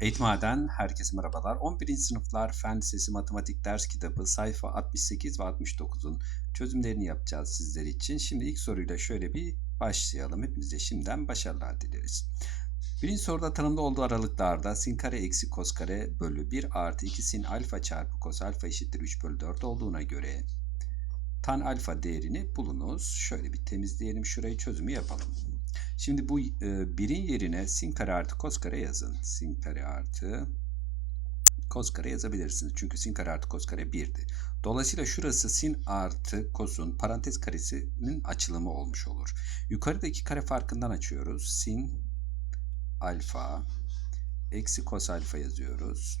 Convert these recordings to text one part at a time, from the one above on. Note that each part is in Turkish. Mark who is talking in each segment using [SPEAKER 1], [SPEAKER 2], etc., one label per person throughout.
[SPEAKER 1] Eğitimhane'den herkese merhabalar. 11. sınıflar Fen Lisesi Matematik Ders Kitabı sayfa 68 ve 69'un çözümlerini yapacağız sizler için. Şimdi ilk soruyla şöyle bir başlayalım. Hepinize şimdiden başarılar dileriz. Birinci soruda tanımda olduğu aralıklarda sin kare eksi kos kare bölü 1 artı 2 sin alfa çarpı kos alfa eşittir 3 bölü 4 olduğuna göre tan alfa değerini bulunuz. Şöyle bir temizleyelim şurayı çözümü yapalım. Şimdi bu e, birin yerine sin kare artı kos kare yazın. Sin kare artı kos kare yazabilirsiniz. Çünkü sin kare artı kos kare 1'di. Dolayısıyla şurası sin artı kosun parantez karesinin açılımı olmuş olur. Yukarıdaki kare farkından açıyoruz. Sin alfa eksi kos alfa yazıyoruz.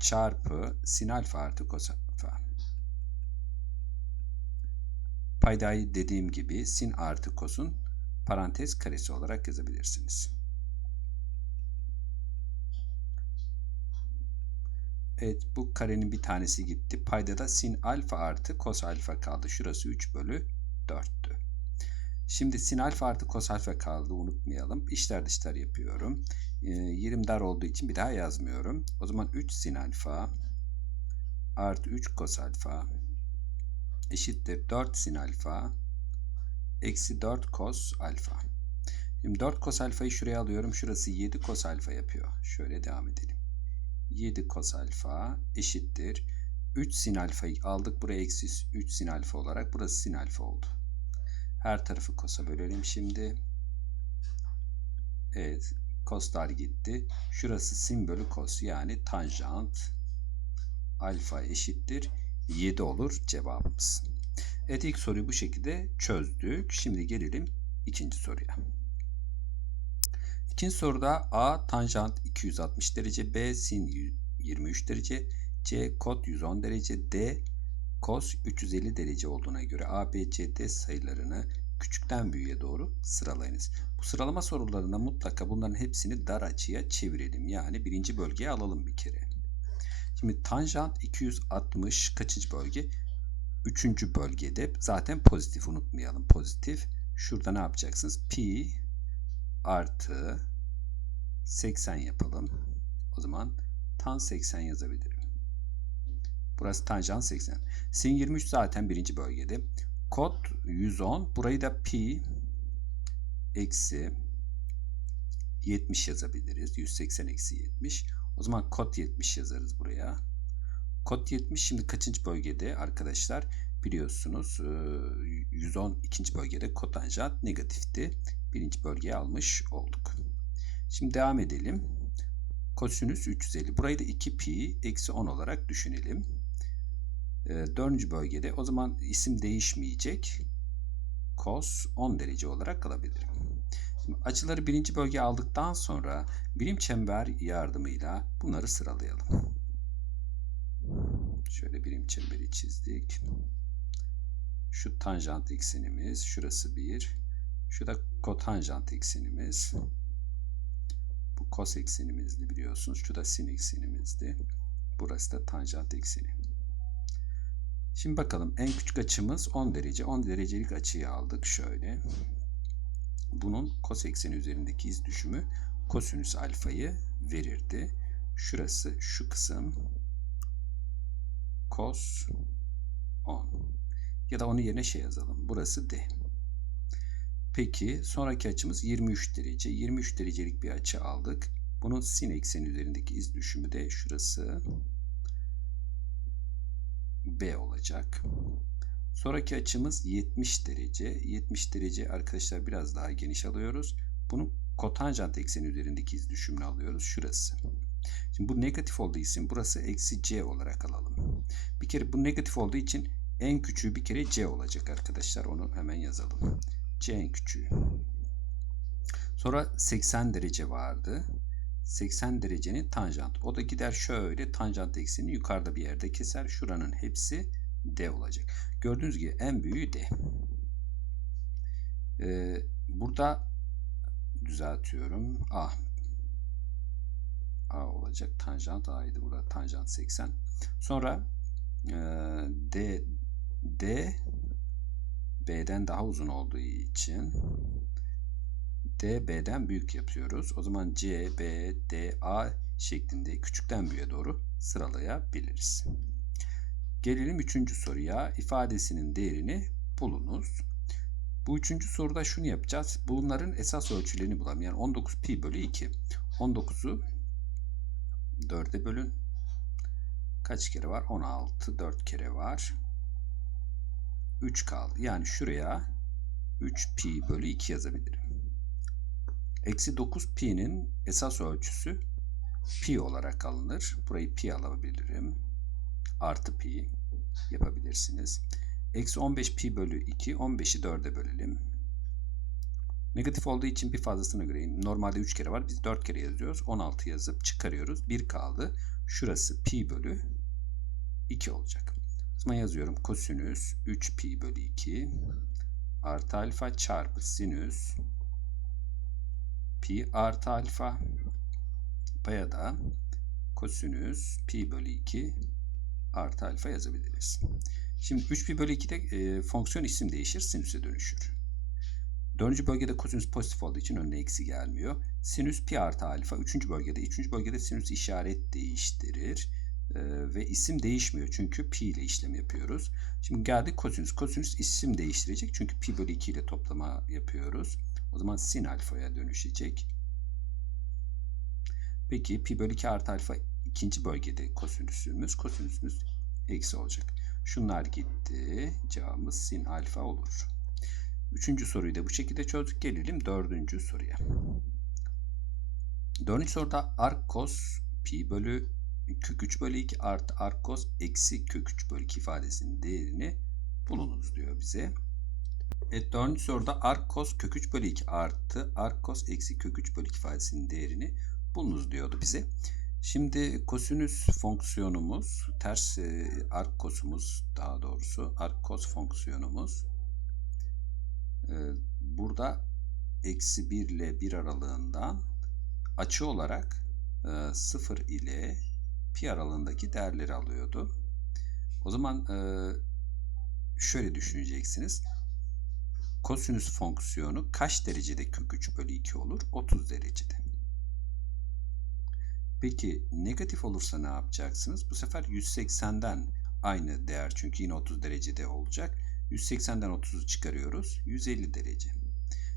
[SPEAKER 1] Çarpı sin alfa artı kos alfa. Paydayı dediğim gibi sin artı kosun parantez karesi olarak yazabilirsiniz. Evet bu karenin bir tanesi gitti. Payda da sin alfa artı kos alfa kaldı. Şurası 3 bölü 4'tü. Şimdi sin alfa artı kos alfa kaldı unutmayalım. İşler dışlar yapıyorum. E, yerim dar olduğu için bir daha yazmıyorum. O zaman 3 sin alfa artı 3 kos alfa eşittir 4 sin alfa eksi 4 kos alfa. Şimdi 4 kos alfayı şuraya alıyorum. Şurası 7 kos alfa yapıyor. Şöyle devam edelim. 7 kos alfa eşittir. 3 sin alfayı aldık. Buraya eksi 3 sin alfa olarak. Burası sin alfa oldu. Her tarafı kosa bölelim şimdi. Evet. Koslar gitti. Şurası sin bölü kos yani tanjant alfa eşittir 7 olur cevabımız. Evet ilk soruyu bu şekilde çözdük. Şimdi gelelim ikinci soruya. İkinci soruda A tanjant 260 derece, B sin 23 derece, C kot 110 derece, D kos 350 derece olduğuna göre A, B, C, D sayılarını küçükten büyüğe doğru sıralayınız. Bu sıralama sorularında mutlaka bunların hepsini dar açıya çevirelim. Yani birinci bölgeye alalım bir kere. Şimdi tanjant 260 kaçıncı bölge? Üçüncü bölgede zaten pozitif unutmayalım. Pozitif. Şurada ne yapacaksınız? Pi artı 80 yapalım. O zaman tan 80 yazabilirim. Burası tanjant 80. Sin 23 zaten birinci bölgede. Kod 110. Burayı da pi eksi 70 yazabiliriz. 180 eksi 70. O zaman kod 70 yazarız buraya. Kod 70 şimdi kaçıncı bölgede arkadaşlar? Biliyorsunuz 110 ikinci bölgede kotanjant negatifti. Birinci bölgeye almış olduk. Şimdi devam edelim. Kosinüs 350. Burayı da 2 pi eksi 10 olarak düşünelim. Dördüncü bölgede o zaman isim değişmeyecek. Kos 10 derece olarak kalabilirim. Şimdi açıları birinci bölge aldıktan sonra birim çember yardımıyla bunları sıralayalım. Şöyle birim çemberi çizdik. Şu tanjant eksenimiz, şurası 1. Şu da kotanjant eksenimiz. Bu kos eksenimizdi biliyorsunuz. Şu da sin eksenimizdi. Burası da tanjant ekseni. Şimdi bakalım en küçük açımız 10 derece. 10 derecelik açıyı aldık şöyle. Bunun kos ekseni üzerindeki iz düşümü kosinüs alfayı verirdi. Şurası şu kısım kos 10. Ya da onun yerine şey yazalım. Burası D. Peki sonraki açımız 23 derece. 23 derecelik bir açı aldık. Bunun sin ekseni üzerindeki iz düşümü de şurası B olacak. Sonraki açımız 70 derece. 70 derece arkadaşlar biraz daha geniş alıyoruz. Bunun kotanjant ekseni üzerindeki iz düşümünü alıyoruz. Şurası. Şimdi bu negatif olduğu için burası eksi c olarak alalım. Bir kere bu negatif olduğu için en küçüğü bir kere c olacak arkadaşlar. Onu hemen yazalım. c en küçüğü. Sonra 80 derece vardı. 80 derecenin tanjant. O da gider şöyle tanjant eksenini yukarıda bir yerde keser. Şuranın hepsi D olacak. Gördüğünüz gibi en büyüğü D. Ee, burada düzeltiyorum. A. A olacak. Tanjant A'ydı burada. Tanjant 80. Sonra e, D D B'den daha uzun olduğu için D B'den büyük yapıyoruz. O zaman C, B, D, A şeklinde küçükten büyüğe doğru sıralayabiliriz. Gelelim üçüncü soruya. İfadesinin değerini bulunuz. Bu üçüncü soruda şunu yapacağız. Bunların esas ölçülerini bulalım. Yani 19 pi bölü 2. 19'u 4'e bölün. Kaç kere var? 16. 4 kere var. 3 kaldı. Yani şuraya 3 pi bölü 2 yazabilirim. Eksi 9 pi'nin esas ölçüsü pi olarak alınır. Burayı pi alabilirim. Artı pi yapabilirsiniz. Eksi 15 pi bölü 2. 15'i 4'e bölelim. Negatif olduğu için bir fazlasını göreyim. Normalde 3 kere var. Biz 4 kere yazıyoruz. 16 yazıp çıkarıyoruz. 1 kaldı. Şurası pi bölü 2 olacak. O zaman yazıyorum. Kosinüs 3 pi bölü 2 artı alfa çarpı sinüs pi artı alfa paya da kosinüs pi bölü 2 artı alfa yazabiliriz. Şimdi 3 pi bölü 2'de e, fonksiyon isim değişir, sinüse dönüşür. Dördüncü bölgede kosinüs pozitif olduğu için önüne eksi gelmiyor. Sinüs pi artı alfa. Üçüncü bölgede, üçüncü bölgede sinüs işaret değiştirir. E, ve isim değişmiyor çünkü pi ile işlem yapıyoruz. Şimdi geldik kosinüs. Kosinüs isim değiştirecek çünkü pi bölü 2 ile toplama yapıyoruz. O zaman sin alfaya dönüşecek. Peki pi bölü 2 artı alfa ikinci bölgede kosinüsümüz. Kosinüsümüz eksi olacak. Şunlar gitti. Cevabımız sin alfa olur. Üçüncü soruyu da bu şekilde çözdük. Gelelim dördüncü soruya. Dördüncü soruda arc cos pi bölü kök 3 bölü 2 artı arc cos eksi kök 3 bölü 2 ifadesinin değerini bulunuz diyor bize. Evet dördüncü soruda arc cos kök 3 bölü 2 artı arc cos eksi kök 3 bölü 2 ifadesinin değerini bulunuz diyordu bize. Şimdi kosinüs fonksiyonumuz, ters e, arc cos'umuz daha doğrusu arc cos fonksiyonumuz e, burada eksi 1 ile 1 aralığından açı olarak e, 0 ile pi aralığındaki değerleri alıyordu. O zaman e, şöyle düşüneceksiniz. Kosinüs fonksiyonu kaç derecede kök 3 bölü 2 olur? 30 derecede. Peki negatif olursa ne yapacaksınız? Bu sefer 180'den aynı değer çünkü yine 30 derecede olacak. 180'den 30'u çıkarıyoruz. 150 derece.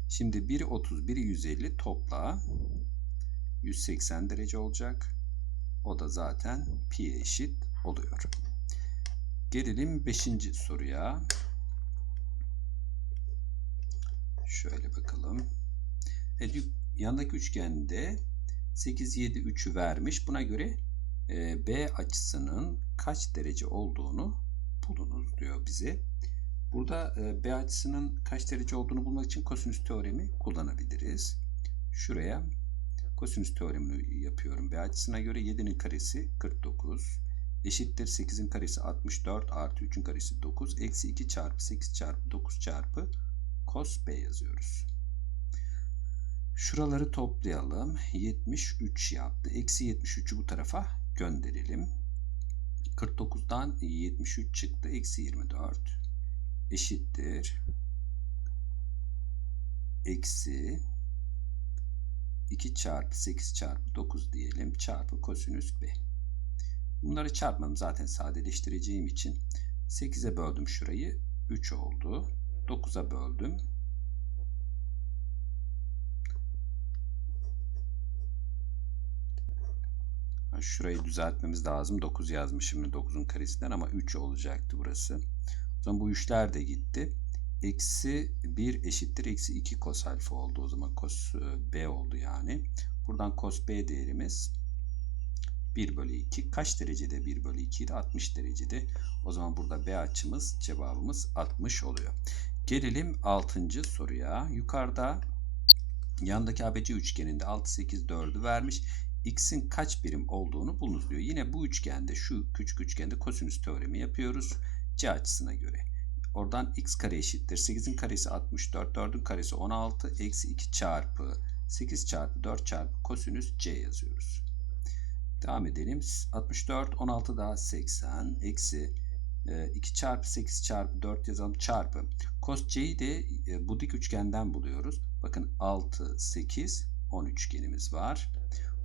[SPEAKER 1] Şimdi biri 30, biri 150 topla. 180 derece olacak. O da zaten pi eşit oluyor. Gelelim 5. soruya. Şöyle bakalım. Evet, yandaki üçgende 8, 7, 3'ü vermiş. Buna göre e, B açısının kaç derece olduğunu bulunuz diyor bize. Burada e, B açısının kaç derece olduğunu bulmak için kosinüs teoremi kullanabiliriz. Şuraya kosinüs teoremini yapıyorum. B açısına göre 7'nin karesi 49 eşittir 8'in karesi 64 artı 3'ün karesi 9 eksi 2 çarpı 8 çarpı 9 çarpı cos B yazıyoruz. Şuraları toplayalım. 73 yaptı. Eksi 73'ü bu tarafa gönderelim. 49'dan 73 çıktı. Eksi 24 eşittir. Eksi 2 çarpı 8 çarpı 9 diyelim. Çarpı kosinüs B. Bunları çarpmam zaten sadeleştireceğim için 8'e böldüm şurayı. 3 oldu. 9'a böldüm. Şurayı düzeltmemiz lazım. 9 yazmışım 9'un karesinden ama 3 olacaktı burası. O zaman bu 3'ler de gitti. Eksi 1 eşittir. Eksi 2 kos alfa oldu. O zaman kos B oldu yani. Buradan kos B değerimiz 1 bölü 2. Kaç derecede 1 bölü 2 idi? 60 derecede. O zaman burada B açımız cevabımız 60 oluyor. Gelelim 6. soruya. Yukarıda yandaki ABC üçgeninde 6, 8, 4'ü vermiş x'in kaç birim olduğunu bulunuz diyor. Yine bu üçgende şu küçük üçgende kosinüs teoremi yapıyoruz. C açısına göre. Oradan x kare eşittir. 8'in karesi 64. 4'ün karesi 16. Eksi 2 çarpı 8 çarpı 4 çarpı kosinüs c yazıyoruz. Devam edelim. 64 16 daha 80. Eksi E, 2 çarpı 8 çarpı 4 yazalım çarpı. Cos c'yi de e, bu dik üçgenden buluyoruz. Bakın 6, 8, 10 üçgenimiz var.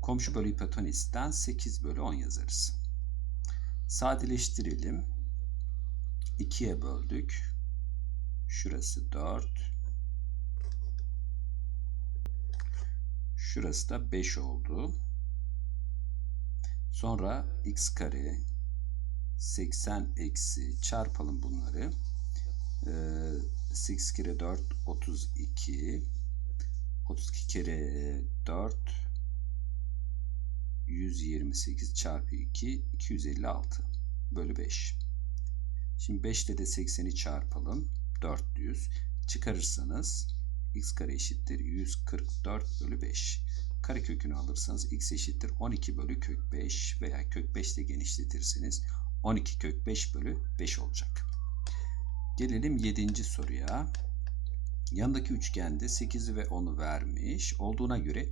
[SPEAKER 1] Komşu bölü hipotenüsten 8 bölü 10 yazarız. Sadeleştirelim. 2'ye böldük. Şurası 4. Şurası da 5 oldu. Sonra x kare 80 eksi çarpalım bunları. Ee, 8 kere 4 32 32 kere 4 128 çarpı 2 256 bölü 5. Şimdi 5 ile de 80'i çarpalım. 400 çıkarırsanız x kare eşittir 144 bölü 5. Karekökünü alırsanız x eşittir 12 bölü kök 5 veya kök 5 ile genişletirseniz 12 kök 5 bölü 5 olacak. Gelelim 7. soruya. Yanındaki üçgende 8'i ve 10'u vermiş. Olduğuna göre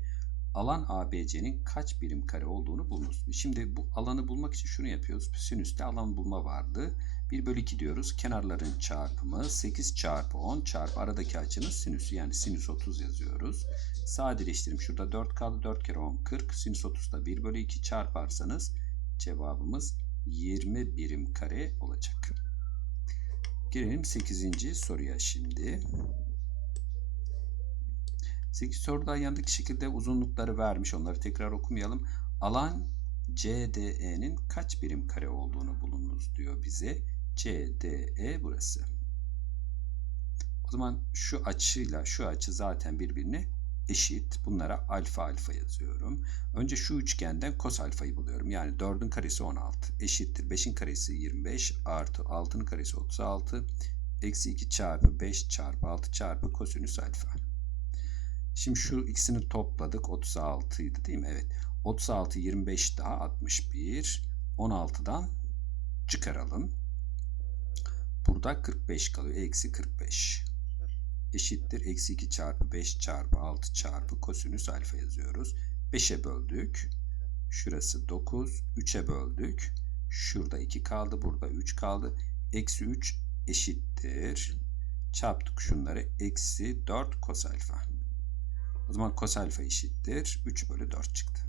[SPEAKER 1] alan ABC'nin kaç birim kare olduğunu bulunuz. Şimdi bu alanı bulmak için şunu yapıyoruz. Sinüste alan bulma vardı. 1 bölü 2 diyoruz. Kenarların çarpımı 8 çarpı 10 çarpı aradaki açının sinüsü yani sinüs 30 yazıyoruz. Sadeleştirim şurada 4 kaldı. 4 kere 10 40. Sinüs 30 da 1 bölü 2 çarparsanız cevabımız 20 birim kare olacak. Gelelim 8. soruya şimdi. 8 soruda yanındaki şekilde uzunlukları vermiş. Onları tekrar okumayalım. Alan CDE'nin kaç birim kare olduğunu bulunuz diyor bize. CDE burası. O zaman şu açıyla şu açı zaten birbirine eşit. Bunlara alfa alfa yazıyorum. Önce şu üçgenden kos alfayı buluyorum. Yani 4'ün karesi 16 eşittir. 5'in karesi 25 artı 6'nın karesi 36 eksi 2 çarpı 5 çarpı 6 çarpı kosinüs alfa. Şimdi şu ikisini topladık. 36 idi değil mi? Evet. 36, 25 daha 61. 16'dan çıkaralım. Burada 45 kalıyor. Eksi 45. Eşittir. Eksi 2 çarpı 5 çarpı 6 çarpı kosinüs alfa yazıyoruz. 5'e böldük. Şurası 9. 3'e böldük. Şurada 2 kaldı. Burada 3 kaldı. Eksi 3 eşittir. Çarptık şunları. Eksi 4 kos alfa. O zaman kos alfa eşittir. 3 bölü 4 çıktı.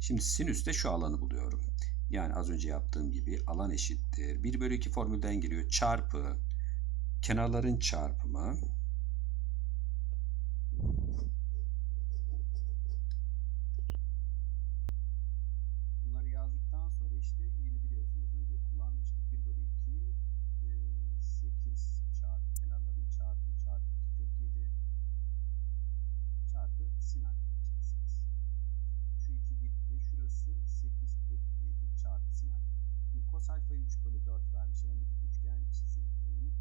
[SPEAKER 1] Şimdi sinüste şu alanı buluyorum. Yani az önce yaptığım gibi alan eşittir. 1 bölü 2 formülden geliyor. Çarpı kenarların çarpımı Bunları yazdıktan sonra işte yine biliyorsunuz önce kullanmıştık. 1 bölü 2 8 çarpı kenarların çarpımı çarpı 2 kök 7 çarpı sin alfa yapacaksınız. Şu 2 gitti. Şurası 8 kök 7 çarpı sin alfa. Şimdi kos alfayı 3 bölü 4 vermiş. Hemen bir üçgen çizelim.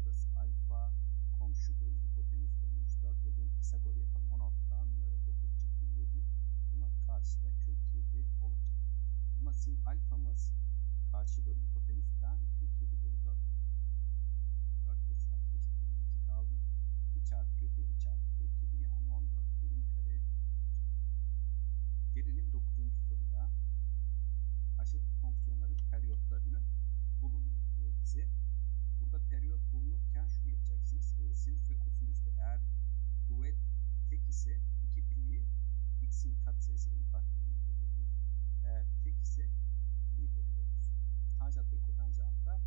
[SPEAKER 1] Burası alfa. Komşu bölü hipotenüsten 3 4 yazıyorum. Pisagor yapalım. 16'dan 9 çıktı 7. O zaman karşıda kök 7 olacak. Ama sin alfamız karşı bölü hipotenüsten kök 7 bölü 4 yapıyor. 4 ile sadeleştirelim 2 kaldı. 2 çarpı kök 7 çarpı kök 7 yani 14 birim kare. Gelelim 9. soruya. Aşağıdaki fonksiyonların periyotlarını bulunuz diyor bize. Burada periyot bulunurken şunu yapacaksınız. E, sinüs ve kosinüste eğer kuvvet tek ise 2 pi'yi x'in katsayısını mutlak birimine bölüyoruz. Eğer tek ise pi bölüyoruz. Tanjant ve kotanjantta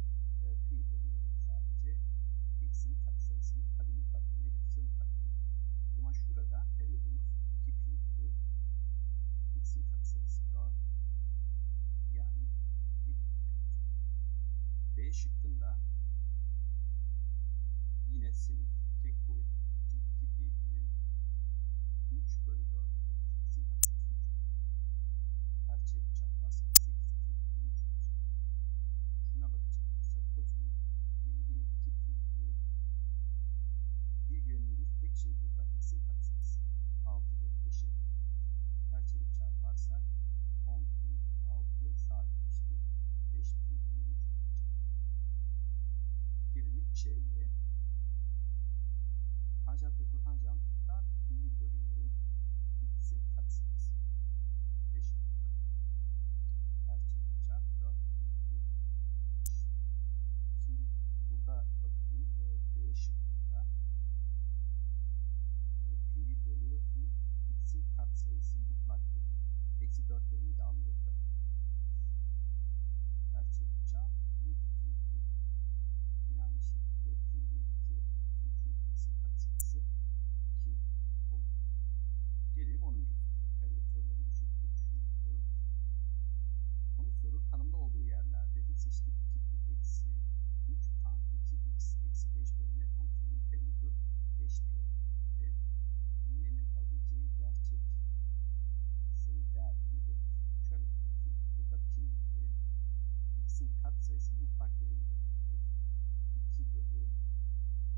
[SPEAKER 1] e, pi bölüyoruz sadece. X'in katsayısını tabi mutlak birim negatifse mutlak birim. O zaman şurada periyodumuz 2 pi bölü x'in katsayısı 4 yani 1 kalacak. B şıkkında yine sinüs tek kuvvet olduğu için 2 pi'yi 3 bölü 4'e böleceğiz. X'in katsayısı 3 her çarparsak 8 pi bölü 3 olacak. Şuna bakacak olursak kosinüs yine 2 pi'yi ilgilendiğimiz tek şey burada x'in katsayısı 6 bölü 5'e bölüyoruz. Her çeyrek çarparsak 10 pi bölü 6 sadeleşti. 5 pi bölü 3 olacak. Gelelim C'ye. Tanjant ve kotanjantta pi'yi bölüyoruz. X'in katsayısı. 5 pi. Her çeyrek çarp 4 pi bölü 5. Şimdi burada bakalım e, D şıkkında e, pi'yi bölüyorsunuz. X'in katsayısı mutlak değeri. Eksi 4 bölü 7 almıyoruz da. Ters çevirip çarp 7 pi. Yine aynı şekilde pi'yi 2'ye bölüyorsun. Çünkü X'in katsayısı 2 olur. Gelelim 10. soruya. Kariyer soruları bu şekilde düşünüyoruz. 10. soru tanımda olduğu yerlerde x eşittir 2 pi eksi 3 tan 2x eksi 5 bölü n fonksiyonunun periyodu 5 pi olduğuna göre n'nin alabileceği gerçek sayı değerlerini bulunuz. Şöyle yapıyorsun. Burada pi'yi x'in katsayısının mutlak değerini bölüyoruz. 2 bölü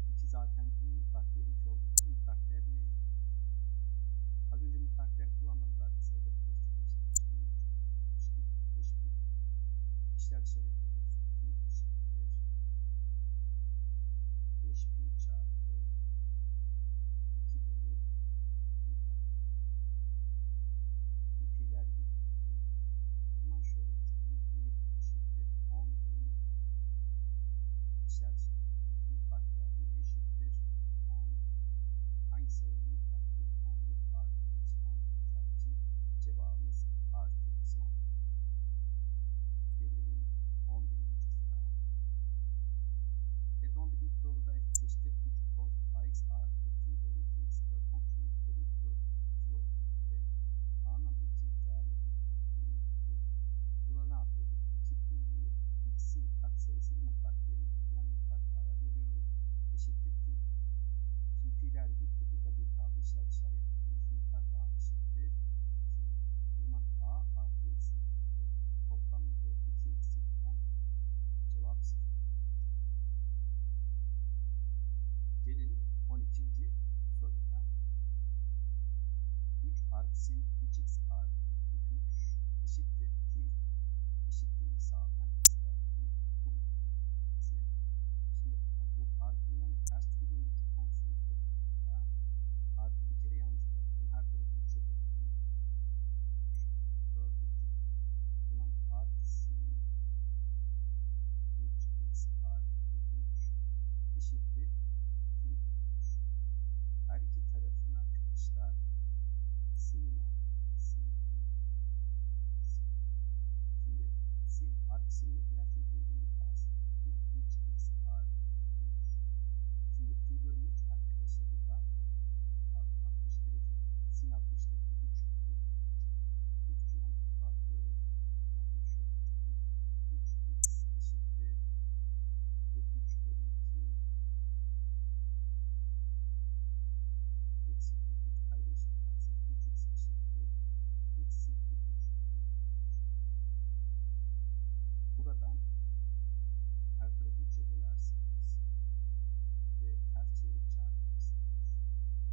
[SPEAKER 1] 2 zaten mutlak değer 2 olduğu için mutlak değer n. Az önce mutlak değer kullanmadım zaten sayıları pozitifleştirmiştim. İşte 5 pi. İşler dışarı yapıyoruz. Pi eşittir. 5 pi çarpı 2 bölü pi'ler gitti. O zaman şöyle yazalım. 1 eşittir 10 bölü mutlak. İşler yapıyoruz. Mutlak değer ne eşittir? 10. Hangi sayıların mutlak değeri 10'dur? Artı eksi 10 olacağı için cevabımız artı eksi 10. Gelelim 11. sıraya. Evet 11. soruda f eşittir 3 cos ax artı pi bölü 2 eksi 4 fonksiyonu periyodu 2 olduğuna göre a'nın alabileceği değerlerin toplamını bul. Burada ne yapıyorduk? 2 pi'yi x'in katsayısının mutlak bölüyoruz. Yani mutlak a'ya bölüyoruz. Eşittir pi. Şimdi pi'ler gitti. Burada 1 kaldı. İşler dışarı yaptınız. Mutlak a eşittir 2. O zaman a artı 2 olur. Toplamda 2 eksi 2'den cevap 0 olur. Gelelim 12. soruya. 3 arksin 3x artı kök 3 eşittir pi eşitliğini sağlayan x değerlerini. Şimdi bu artı yani ters trigonometrik fonksiyon sorularında artı bir kere yalnız bırakalım. Her tarafı 3'e bölelim. Gördük. O zaman arksin 3x artı kök 3 eşittir 3. Her iki tarafın arkadaşlar sinine sin sin. Şimdi sin artı sin yok. Neden? Çünkü birbirinin tersi. Buna 3x artı kök 3. Şimdi pi bölü 3 arkadaşlar burada 30 pardon 60 derece. Sin 60'da 3 bölü 2. 3'ü yan tarafa atıyoruz. Yani şöyle yazalım. 3x eşittir. Kök 3 bölü 2 eksi kök 3 payda eşitlersek 3x eşittir. Eksi kök 3 bölü 3. Buradan her tarafı 3'e bölerseniz ve ters çevirip çarparsanız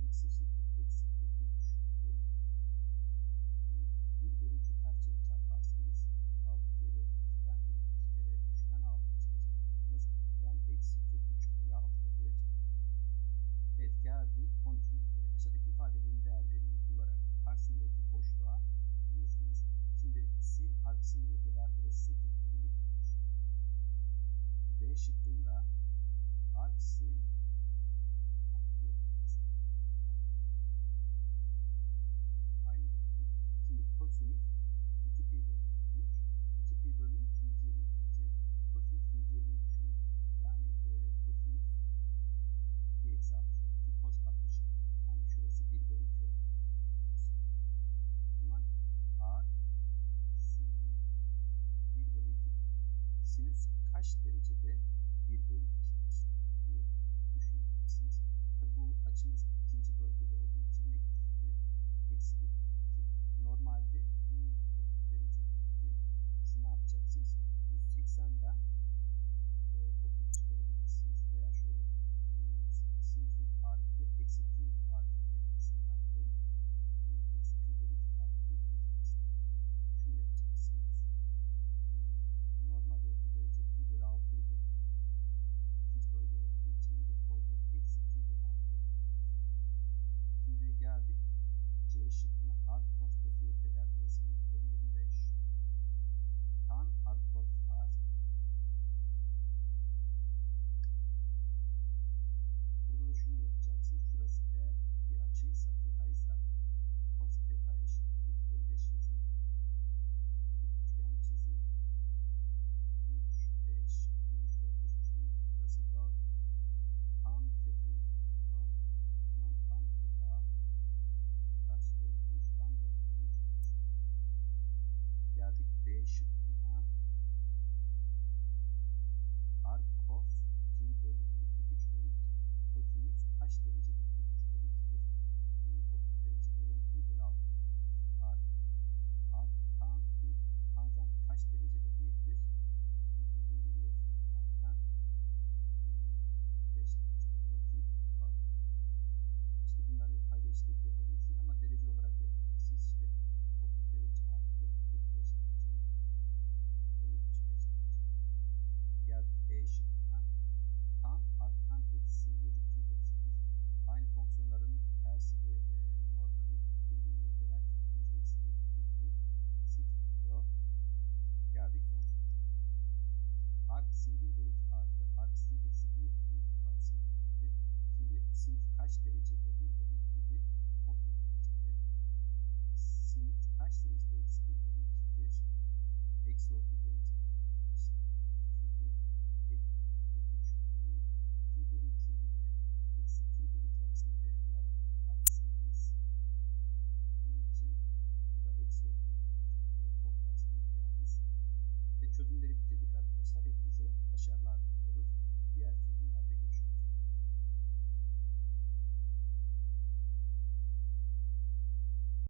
[SPEAKER 1] x eşittir eksi kök 3 bölü 1 bölü 3'ü ters çevirip çarparsanız 6 kere 2'den 2 kere 3'ten 6 çıkacak sayımız. Yani eksi kök 3 bölü 6 oluyor cevap. Evet geldik 13. soruya. Aşağıdaki ifadelerin değerlerini bularak karşısındaki boşluğa yazınız. Şimdi sin arkasını yok eder. Burası 8 bölü 23. B şıkkında yok etmez. Aynı gördük. Şimdi kosinüs 2 pi bölü 3. 2 pi bölü 3 120 derece. Kosinüs 120'yi düşünün. Yani e, kosinüs 2 eksi 60 oldu. Cos 60. Yani şurası 1 bölü 2 olarak. O zaman A sin 1 bölü 2 değil. Sinüs kaç derecede 1 bölü 2'dir diye düşünebilirsiniz. Tabi bu açımız ikinci bölgede olduğu için negatifti. Eksi 1 bölü 2. Normalde 30 derecedeydi. Siz ne yapacaksınız? 180'den 30 çıkarabilirsiniz. Veya şöyle sinüsün arkı eksi pi ile artı pi arasındaydı. Eksi pi bölü 2 artı pi bölü 2 Şunu yapacaksınız. Normalde 30 derece pi bölü 6 idi. İkinci bölgede olduğu için negatif olacak. Eksi pi bölü 6. Şimdi geldik C şıkkına. Ark cos cos'u yok eder. Burası 100 bölü 25. Tan ark cos var. şunu yapacaksınız. Şurası eğer bir açıysa, tetaysa cos theta eşittir 3 bölü 5 yazın. Bir üçgen çizin. 3, 5, 3, 4, 5, 3, 4, burası 4. Tan teta'yı tutuyor. Aman tan teta. Karşıları konuştan 4 bölü 3 olacak. Geldik D şıkkına. Cos t bölü kök 3 bölü 2. Kosinüs kaç derecede kök 3 bölü 2'dir? 30 derecede ben pi bölü 6 Arc. Arc tan 1. Tanjant kaç derecede 1'dir? Bunu biliyorsunuz zaten. 45 derecede bölü 4. İşte bunları payda eşitlik yapabilirsiniz ama derece olarak yapabilirsiniz. İşte 30 derece artı 45 derece ve 75 derece. Geldik E şıkkına. Tan artan eksi 7 pi bölü 8. Aynı fonksiyonların tersi ve e, normali birbirini yok eder. Tetamız eksi 7 pi bölü 8 oluyor. Geldik son soruya. Arc sin 1 bölü 2 artı arc sin eksi 1 bölü 2 pay sin bölü 2. Şimdi sinüs kaç derecede 1 bölü 2'dir? 30 derecede. Sinüs kaç derecede eksi 1 bölü 2'dir? Eksi 30 derecede. Çünkü ek, küçük pi bölü 2 ile eksi pi bölü 2 arasında değerler artsınız. Onun için bu da eksi 30 derece oluyor. Toplarsınız değeriniz. Çözümleri bitirdik arkadaşlar. Hepinize başarılar diliyoruz. Diğer çözümlerde görüşmek üzere.